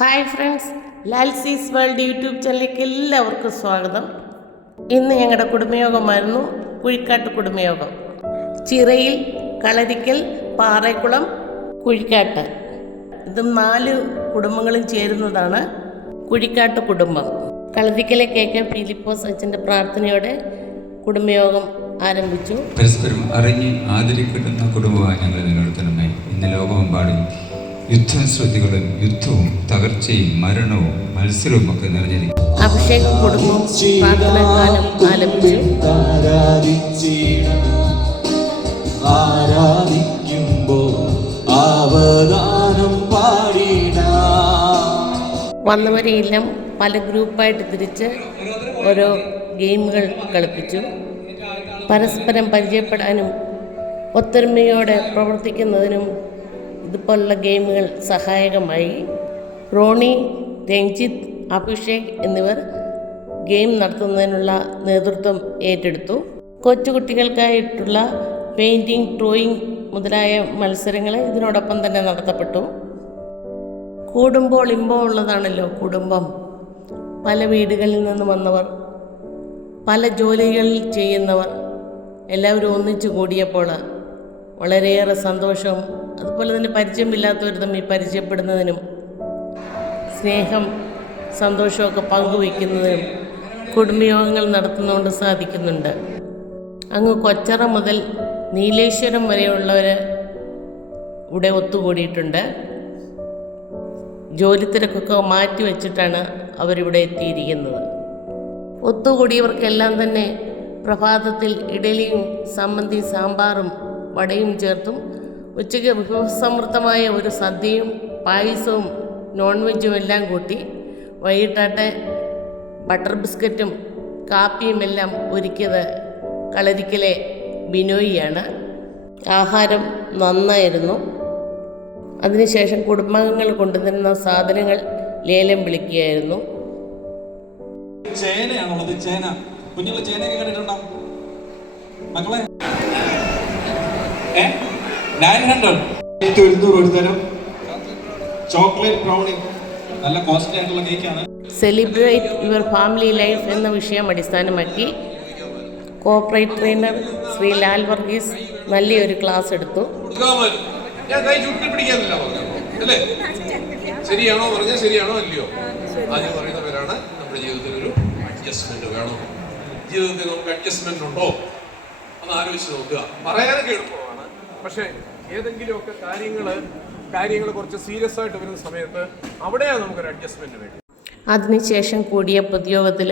Hi friends, ലാൽസീസ് world YouTube ചാനലിലേക്ക് എല്ലാവർക്കും സ്വാഗതം. ഇന്ന് ഞങ്ങളുടെ കുടുംബയോഗമായിരുന്നു, കുഴിക്കാട്ട് കുടുംബയോഗം. ചിറയിൽ, കളരിക്കൽ, പാറേക്കുളം, കുഴിക്കാട്ട്. ഇത് 4 കുടുംബങ്ങളും ചേരുന്നതാണ് കുഴിക്കാട്ട് കുടുംബം. കളരിക്കലെ KK ഫിലിപ്പോസ് അച്ഛൻ്റെ പ്രാർത്ഥനയോടെ കുടുംബയോഗം ആരംഭിച്ചു. പരസ്പരം അറിഞ്ഞ് ആദരിക്കപ്പെടുന്ന കുടുംബമായി ഞങ്ങൾ നിലനിർത്തണമേ. ഇന്ന് ലോകമെമ്പാടും യുദ്ധശ്രുതികളും യുദ്ധവും തകർച്ചയും മരണവും മത്സരവും ഒക്കെ നിറഞ്ഞിരിക്കും. അഭിഷേകം കുടുംബം പ്രാർത്ഥനാഗാനം ആലപിച്ചു. വന്നവരെയെല്ലാം പല ഗ്രൂപ്പായിട്ട് തിരിച്ച് ഓരോ ഗെയിമുകൾ കളിപ്പിച്ചു. പരസ്പരം പരിചയപ്പെടാനും ഒത്തൊരുമയോടെ പ്രവർത്തിക്കുന്നതിനും ഇതുപോലുള്ള ഗെയിമുകൾ സഹായകമായി. റോണി, രഞ്ജിത്ത്, അഭിഷേക് എന്നിവർ ഗെയിം നടത്തുന്നതിനുള്ള നേതൃത്വം ഏറ്റെടുത്തു. കൊച്ചുകുട്ടികൾക്കായിട്ടുള്ള പെയിൻറ്റിങ്, ഡ്രോയിങ് മുതലായ മത്സരങ്ങൾ ഇതിനോടൊപ്പം തന്നെ നടത്തപ്പെട്ടു. കൂടുമ്പോൾ ഇമ്പമുള്ളതാണല്ലോ കുടുംബം. പല വീടുകളിൽ നിന്ന് വന്നവർ, പല ജോലികളിൽ ചെയ്യുന്നവർ എല്ലാവരും ഒന്നിച്ചു കൂടിയപ്പോൾ വളരെയേറെ സന്തോഷവും അതുപോലെ തന്നെ പരിചയമില്ലാത്തവർ തമ്മിൽ പരിചയപ്പെടുന്നതിനും സ്നേഹം, സന്തോഷമൊക്കെ പങ്കുവയ്ക്കുന്നതിനും കുടുംബയോഗങ്ങൾ നടത്തുന്നതുകൊണ്ട് സാധിക്കുന്നുണ്ട്. അങ്ങ് കൊച്ചറ മുതൽ നീലേശ്വരം വരെയുള്ളവർ ഇവിടെ ഒത്തുകൂടിയിട്ടുണ്ട്. ജോലി തിരക്കൊക്കെ മാറ്റി വച്ചിട്ടാണ് അവരിവിടെ എത്തിയിരിക്കുന്നത്. ഒത്തുകൂടിയവർക്കെല്ലാം തന്നെ പ്രഭാതത്തിൽ ഇഡലിയും ചമ്മന്തി, സാമ്പാറും വടയും ചേർത്തും ഉച്ചയ്ക്ക് വിഭവസമൃദ്ധമായ ഒരു സദ്യയും പായസവും നോൺ വെജും എല്ലാം കൂട്ടി വൈകിട്ടാട്ടെ ബട്ടർ ബിസ്ക്കറ്റും കാപ്പിയും എല്ലാം ഒരുക്കിയത് കളരിക്കലെ ബിനോയിയാണ്. ആഹാരം നന്നായിരുന്നു. അതിനുശേഷം കുടുംബാംഗങ്ങൾ കൊണ്ടുതരുന്ന സാധനങ്ങൾ ലേലം വിളിക്കുകയായിരുന്നു. ചേനയാണുള്ളത്, ചേന. കുഞ്ഞുങ്ങൾ ചേനയൊക്കെ കണ്ടിട്ടുണ്ടോ മക്കളെ? 900 ഒരു തരം ചോക്ലേറ്റ് ബ്രൗണി, നല്ല കോസ്റ്റ്ലി ആയിട്ടുള്ള കേക്കാണ്. സെലിബ്രേറ്റ് യുവർ ഫാമിലി ലൈഫ് എന്ന വിഷയം അടിസ്ഥാനമാക്കി കോർപ്പറേറ്റ് ട്രെയിനർ ശ്രീ ലാൽ വർഗീസ് നല്ലൊരു ക്ലാസ് എടുത്തു. ഞാൻ കൈ ചുറ്റി പിടിക്കാനില്ല അല്ലേ? ശരിയാണോ പറഞ്ഞാൽ ശരിയാണോ അല്ലയോ? ആദ്യം പറയുന്നവരാണ് നമ്മുടെ ജീവിതത്തിൽ ഒരു അഡ്ജസ്റ്റ്മെന്റ് വേണം. ജീവിതത്തിൽ നമുക്ക് അഡ്ജസ്റ്റ്മെന്റ് ഉണ്ടോ എന്ന് ആലോചിച്ച് നോക്കുക. പറയാനൊക്കെ എളുപ്പമാണ്, പക്ഷേ ഏതെങ്കിലുമൊക്കെ കാര്യങ്ങൾ കുറച്ച് സീരിയസ് ആയിട്ട് വരുന്ന സമയത്ത് അവിടെയാണ് നമുക്കൊരു അഡ്ജസ്റ്റ്മെന്റ് വേണ്ടി. അതിനുശേഷം കൂടിയ പൊതുയോഗത്തിൽ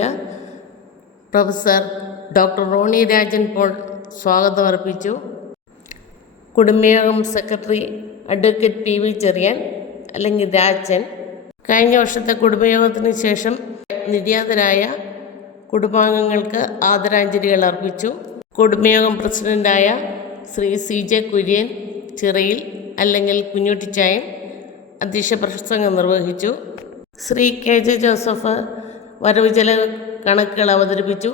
പ്രൊഫസർ ഡോക്ടർ റോണി രാജൻ പോൾ സ്വാഗതം അർപ്പിച്ചു. കുടുംബയോഗം സെക്രട്ടറി അഡ്വക്കേറ്റ് PV ചെറിയാൻ അല്ലെങ്കിൽ രാജൻ കഴിഞ്ഞ വർഷത്തെ കുടുംബയോഗത്തിന് ശേഷം നിര്യാതരായ കുടുംബാംഗങ്ങൾക്ക് ആദരാഞ്ജലികൾ അർപ്പിച്ചു. കുടുംബയോഗം പ്രസിഡൻ്റായ ശ്രീ CJ കുര്യൻ ചിറയിൽ അല്ലെങ്കിൽ കുഞ്ഞുട്ടിച്ചായൻ അധ്യക്ഷ പ്രസംഗം നിർവഹിച്ചു. ശ്രീ KJ ജോസഫ് വരവ് ചെലവ് കണക്കുകൾ അവതരിപ്പിച്ചു.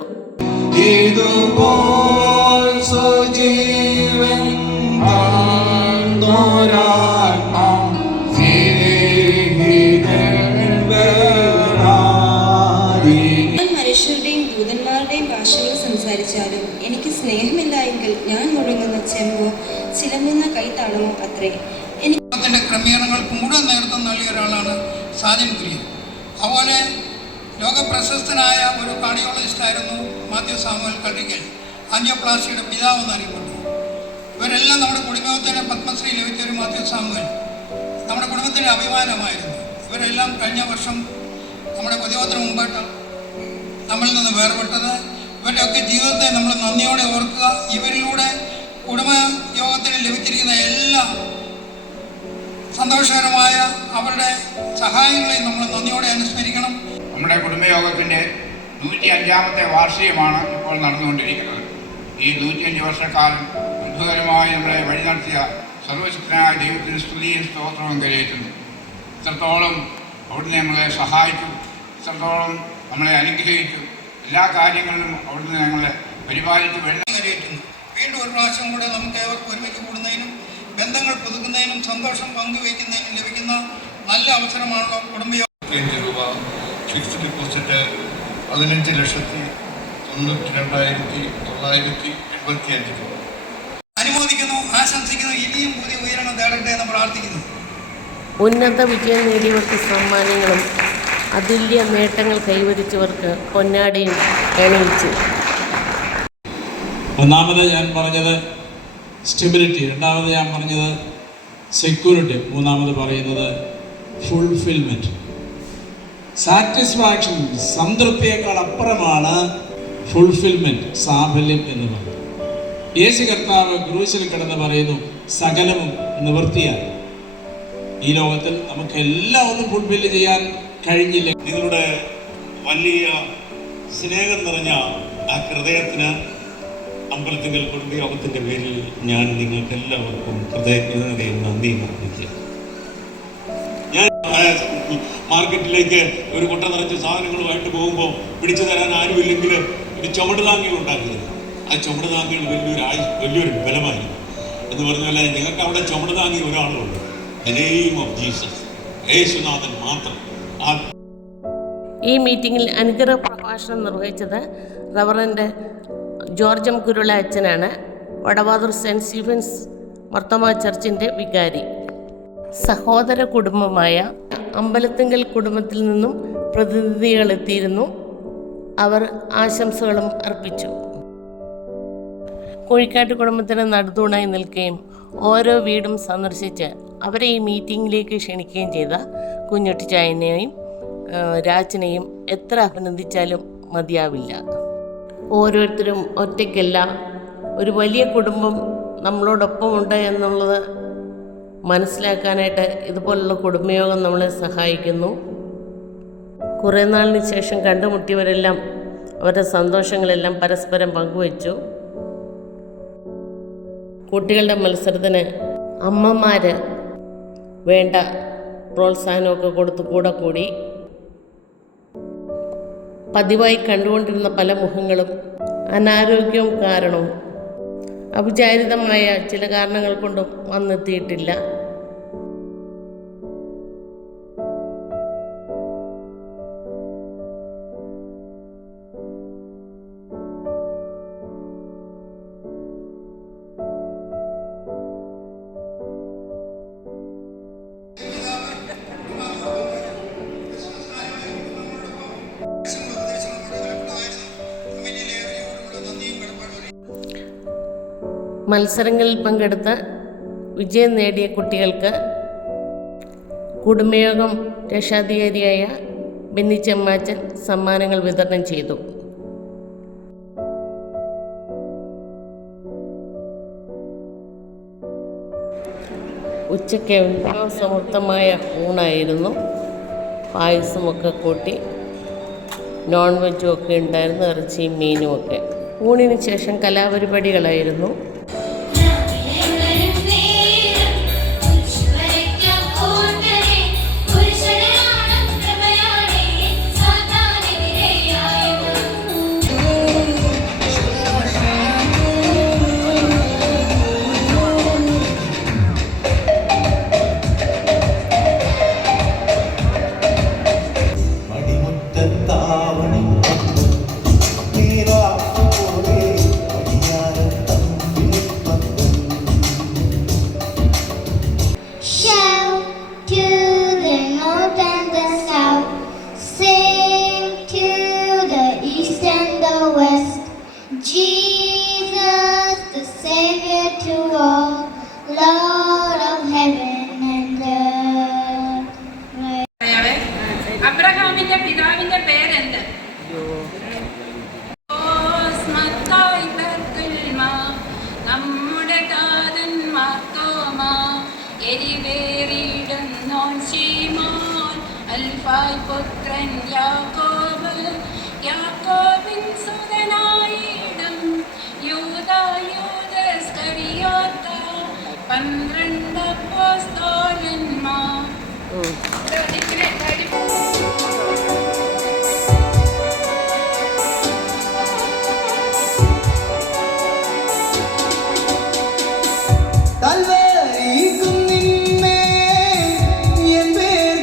മനുഷ്യരുടെയും ദൂതന്മാരുടെയും ഭാഷകൾ സംസാരിച്ചാലും എനിക്ക് സ്നേഹമില്ല എങ്കിൽ ഞാൻ മുഴങ്ങുന്ന ചെമ്പോ ചിലമ്പുന്ന കൈത്താളമോ അത്രേ. എനിക്ക് ക്രമീകരണങ്ങൾക്ക് മുഴുവൻ നേതൃത്വം നൽകിയ ഒരാളാണ് സാജൻ കുര്യൻ. അതുപോലെ ലോകപ്രശസ്തനായ ഒരു കാർഡിയോളജിസ്റ്റായിരുന്നു മാത്യു സാമുവൽ കളരിക്കൽ, ആൻജിയോപ്ലാസ്റ്റിയുടെ പിതാവ് എന്നറിയപ്പെട്ടു. ഇവരെല്ലാം നമ്മുടെ കുടുംബത്തിന് പത്മശ്രീ ലഭിച്ച ഒരു മാത്യു സാമുവൽ നമ്മുടെ കുടുംബത്തിൻ്റെ അഭിമാനമായിരുന്നു. ഇവരെല്ലാം കഴിഞ്ഞ വർഷം നമ്മുടെ പൊതുയോഗത്തിന് മുമ്പായിട്ട് നമ്മളിൽ നിന്ന് വേർപെട്ടത്. ഇവരുടെയൊക്കെ ജീവിതത്തെ നമ്മൾ നന്ദിയോടെ ഓർക്കുക. ഇവരിലൂടെ കുടുംബയോഗത്തിന് ലഭിച്ചിരിക്കുന്ന എല്ലാ സന്തോഷകരമായ അവരുടെ സഹായങ്ങളെ നമ്മൾ നന്ദിയോടെ അനുസ്മരിക്കണം. നമ്മുടെ കുടുംബയോഗത്തിൻ്റെ 105ാമത്തെ വാർഷികമാണ് ഇപ്പോൾ നടന്നുകൊണ്ടിരിക്കുന്നത്. ഈ 105 വർഷക്കാലം അത്ഭുതകരമായി നമ്മളെ വഴി നടത്തിയ സർവശക്തനായ ദൈവത്തിന് സ്തുതിയും സ്തോത്രവും കരയേറ്റുന്നു. ഇത്രത്തോളം അവിടുന്ന് നമ്മളെ സഹായിച്ചു, ഇത്രത്തോളം നമ്മളെ അനുഗ്രഹിച്ചു, എല്ലാ കാര്യങ്ങളിലും അവിടുന്ന് ഞങ്ങളെ പരിപാലിച്ച് വെള്ളം കരയേറ്റുന്നു. വീണ്ടും ഒരു പ്രാവശ്യം കൂടെ നമുക്ക് ഏവർക്കും ഒരുമിച്ച് കൂടുന്നതിനും ബന്ധങ്ങൾ പുതുക്കുന്നതിനും സന്തോഷം പങ്കുവയ്ക്കുന്നതിനും ലഭിക്കുന്ന നല്ല അവസരമാണല്ലോ കുടുംബയോഗം. രൂപ ഫിക്സ്ഡ് ഡെപ്പോസിറ്റ് 15,92,985 രൂപ അനുമോദിക്കുന്നു, ആശംസിക്കുന്നു. ഇനിയും പുതിയ ഉയരണം നേടട്ടെ എന്ന് പ്രാർത്ഥിക്കുന്നു. ഉന്നത വിജയം നേടിയവർക്ക് സമ്മാനങ്ങളും അതുല്യ നേട്ടങ്ങൾ കൈവരിച്ചവർക്ക് പൊന്നാടിയും അണിയിച്ചു. ഒന്നാമത് ഞാൻ പറഞ്ഞത് സ്റ്റെബിലിറ്റി, രണ്ടാമത് ഞാൻ പറഞ്ഞത് സെക്യൂരിറ്റി, മൂന്നാമത് പറയുന്നത് ഫുൾഫിൽമെൻറ്റ്. സാറ്റിസ്ഫാക്ഷൻ, സംതൃപ്തിയേക്കാൾ അപ്പുറമാണ് ഫുൾഫിൽമെൻറ്റ്, സാഫല്യം എന്ന് പറയുന്നത്. യേശു കർത്താവ് ക്രൂശിൽ കിടന്ന് പറയുന്നു, സകലവും നിവൃത്തിയായി. ഈ ലോകത്തിൽ നമുക്ക് എല്ലാം ഒന്നും ഫുൾഫില്ല് ചെയ്യാൻ കഴിഞ്ഞില്ല. നിങ്ങളുടെ വലിയ സ്നേഹം നിറഞ്ഞ ആ ഹൃദയത്തിന് അമ്പലത്തിങ്കൽ കുടുംബയോഗത്തിൻ്റെ പേരിൽ ഞാൻ നിങ്ങൾക്ക് എല്ലാവർക്കും ഹൃദയജ്ഞതയും നന്ദിയും അർപ്പിക്കുക. ഞാൻ മാർക്കറ്റിലേക്ക് ഒരു കൊട്ട നിറച്ച് സാധനങ്ങളുമായിട്ട് പോകുമ്പോൾ പിടിച്ചു തരാൻ ആരുമില്ലെങ്കിൽ ഒരു ചുമട് താങ്ങികൾ ഉണ്ടാക്കുന്നത്. ആ ചുമട് താങ്ങികൾ വലിയൊരു ബലമായിരുന്നു എന്ന് പറഞ്ഞാൽ നിങ്ങൾക്ക് അവിടെ ചുമട് താങ്ങി ഒരാളുണ്ട്, ദി നെയിം ഓഫ് ജീസസ്, യേശുനാഥൻ മാത്രം. ഈ മീറ്റിങ്ങിൽ അനുഗ്രഹ പ്രഭാഷണം നിർവഹിച്ചത് റവറൻഡ് ജോർജ് എം കുരുള അച്ഛനാണ്, വടവാതൂർ സെൻറ്റ് സ്റ്റീഫൻസ് മർത്തോമ ചർച്ചിൻ്റെ വികാരി. സഹോദര കുടുംബമായ അമ്പലത്തിങ്കൽ കുടുംബത്തിൽ നിന്നും പ്രതിനിധികൾ എത്തിയിരുന്നു. അവർ ആശംസകളും അർപ്പിച്ചു. കോഴിക്കാട്ട് കുടുംബത്തിന് നടുതൂണായി നിൽക്കുകയും ഓരോ വീടും സന്ദർശിച്ച് അവരെ ഈ മീറ്റിങ്ങിലേക്ക് ക്ഷണിക്കുകയും ചെയ്ത കുഞ്ഞുട്ടിച്ചായനെയും രാജനെയും എത്ര അഭിനന്ദിച്ചാലും മതിയാവില്ല. ഓരോരുത്തരും ഒറ്റയ്ക്കല്ല, ഒരു വലിയ കുടുംബം നമ്മളോടൊപ്പമുണ്ട് എന്നുള്ളത് മനസ്സിലാക്കാനായിട്ട് ഇതുപോലുള്ള കുടുംബയോഗം നമ്മളെ സഹായിക്കുന്നു. കുറേ നാളിന് ശേഷം കണ്ടുമുട്ടിയവരെല്ലാം അവരുടെ സന്തോഷങ്ങളെല്ലാം പരസ്പരം പങ്കുവച്ചു. കുട്ടികളുടെ മത്സരത്തിന് അമ്മമാർ വേണ്ട പ്രോത്സാഹനമൊക്കെ കൊടുത്ത് കൂടെ കൂടി. പതിവായി കണ്ടുകൊണ്ടിരുന്ന പല മുഖങ്ങളും അനാരോഗ്യവും കാരണവും അവിചാരിതമായ ചില കാരണങ്ങൾ കൊണ്ടും വന്നെത്തിയിട്ടില്ല. മത്സരങ്ങളിൽ പങ്കെടുത്ത് വിജയം നേടിയ കുട്ടികൾക്ക് കുടുംബയോഗം രക്ഷാധികാരിയായ ബെന്നി ചെമ്മാച്ചൻ സമ്മാനങ്ങൾ വിതരണം ചെയ്തു. ഉച്ചയ്ക്ക് വിഭവസമൃദ്ധമായ ഊണായിരുന്നു. പായസമൊക്കെ കൂട്ടി നോൺ വെജും ഒക്കെ ഉണ്ടായിരുന്നു, ഇറച്ചിയും മീനും ഒക്കെ. ഊണിന് ശേഷം കലാപരിപാടികളായിരുന്നു. Jesus, the Savior to all, Lord of heaven and earth. അബ്രഹാമിന്റെ പിതാവിന്റെ പേരെന്ത്? നമ്മുടെ താതൻ മാർത്തോമാ, എരിവേറിയിടുന്നോൻ ശീമോൻ, അൽഫായ് പുത്രൻ യാക്കോബ്, യാക്കോബിൻ സുതനായിടും യൂദാസ്കറിയോത്ത, 12 അപ്പോസ്തലന്മാർ. കൽവരി കുന്നിന്മേൽ എൻ പേർ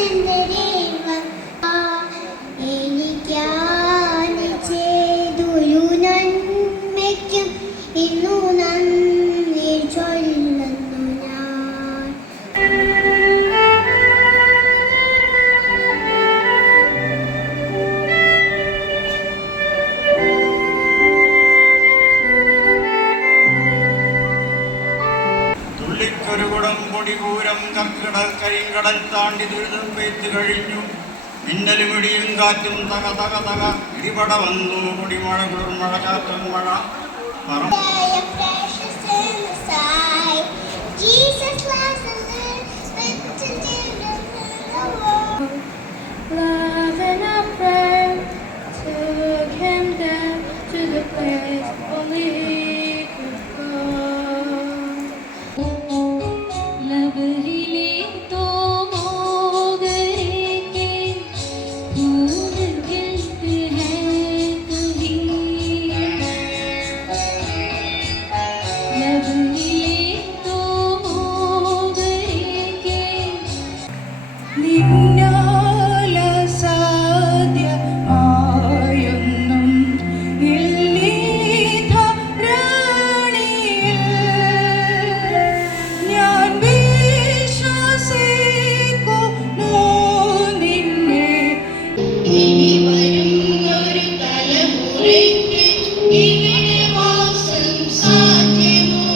എൻ്റെ ദൈവം എനിക്കായി ചെയ്തൊരു നന്മയ്ക്കും ഇന്നു നന്ദി ചൊല്ലുന്നു ഞാൻ. തുള്ളിക്കൊരു കുടം പൊടിപൂരം കർക്കിടൽ കരിങ്കടൽ താണ്ടി ദുരിതം പെയ്തു കഴിഞ്ഞു. മിന്നലും ഇടിയും കാറ്റും തക തക തക ഇടിപട വന്നു. പൊടിമഴ കുളിർമഴ ചാറ്റൽ മഴ Jesus loves the little children of the world. Love and a prayer took him down to the place only he could go. लबरीले तो मोगरे के फूल खिलते हैं कभी. लबरीले तो मोगरे के നിന്നാല സാധ്യമായൊന്നും ഇല്ലീ ധരണിയിൽ. ഞാൻ വിശ്വസിക്കുന്നു നിന്നെ. ഇനി വരുന്നൊരു തലമുറയ്ക്ക് ഇവിടെ വാസം സാധ്യമോ?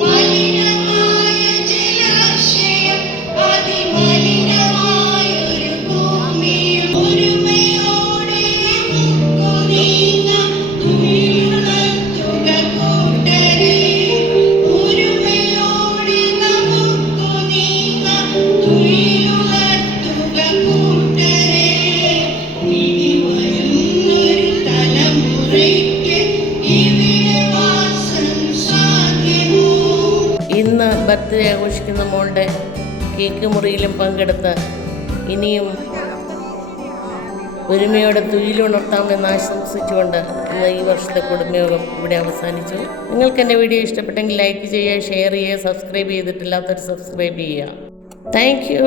മലിനമായ ജലാശയം അതിമലിനമായൊരു ഭൂമിയും ഒരുമയോടെ നമുക്കു നീങ്ങാം. തുയിലുണർത്തുക കൂട്ടരെ, ഒരുമയോടെ നമുക്കു നീങ്ങാം. തുയിലുണർത്തുക കൂട്ടരെ. ഇനി വരുന്നൊരു തലമുറയ്ക്ക് ഇവിടെ വാസം സാധ്യമോ? ഇന്ന് ബർത്ത്ഡേ ആഘോഷിക്കുന്ന മോളുടെ കേക്ക് മുറിയിലും പങ്കെടുത്ത് ഇനിയും ഒരുമയോടെ തുയിലുണർത്താമെന്ന് ആശംസിച്ചുകൊണ്ട് ഇന്ന് ഈ വർഷത്തെ കുടുംബയോഗം ഇവിടെ അവസാനിച്ചു. നിങ്ങൾക്ക് എൻ്റെ വീഡിയോ ഇഷ്ടപ്പെട്ടെങ്കിൽ ലൈക്ക് ചെയ്യുക, ഷെയർ ചെയ്യുക, സബ്സ്ക്രൈബ് ചെയ്തിട്ടില്ലാത്തവർ സബ്സ്ക്രൈബ് ചെയ്യുക. Thank you.